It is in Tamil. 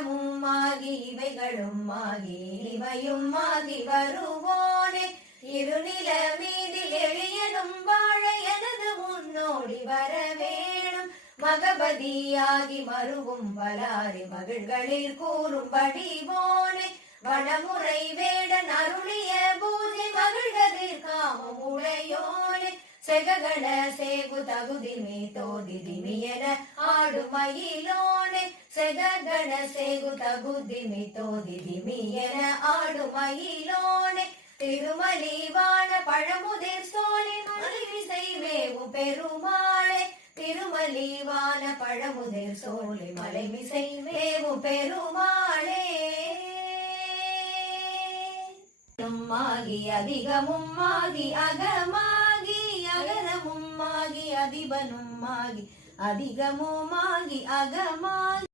திங்களும் ஆகி இவைகளும் ஆகி இவையும் ஆகி வருவோனே. இருநில மீதில் எளியனும் வாழ எனது முன்னோடி வர வேணும் மகபதியாகி மருவும் பலாரி மகிழ்களில் கூறும்படி போனே. வடமுறை வே உடையோனே செககண சேகு தகுதிமி தோதிதிமி என ஆடுமயிலோனே செககண சேகு தகுதிமி தோதிதிமி என ஆடுமயிலோனே திருமலிவான பழமுதிர் சோழி மலிவிசை மேவும் பெருமாளே. திருமலிவான பழமுதிர் சோழி மலைமிசை மேவு பெருமாளே. ஆகி அதிகமும் ஆகி அகமாகி அகரமும் ஆகி அதிபனும் ஆகி அதிகமும் அகமாகி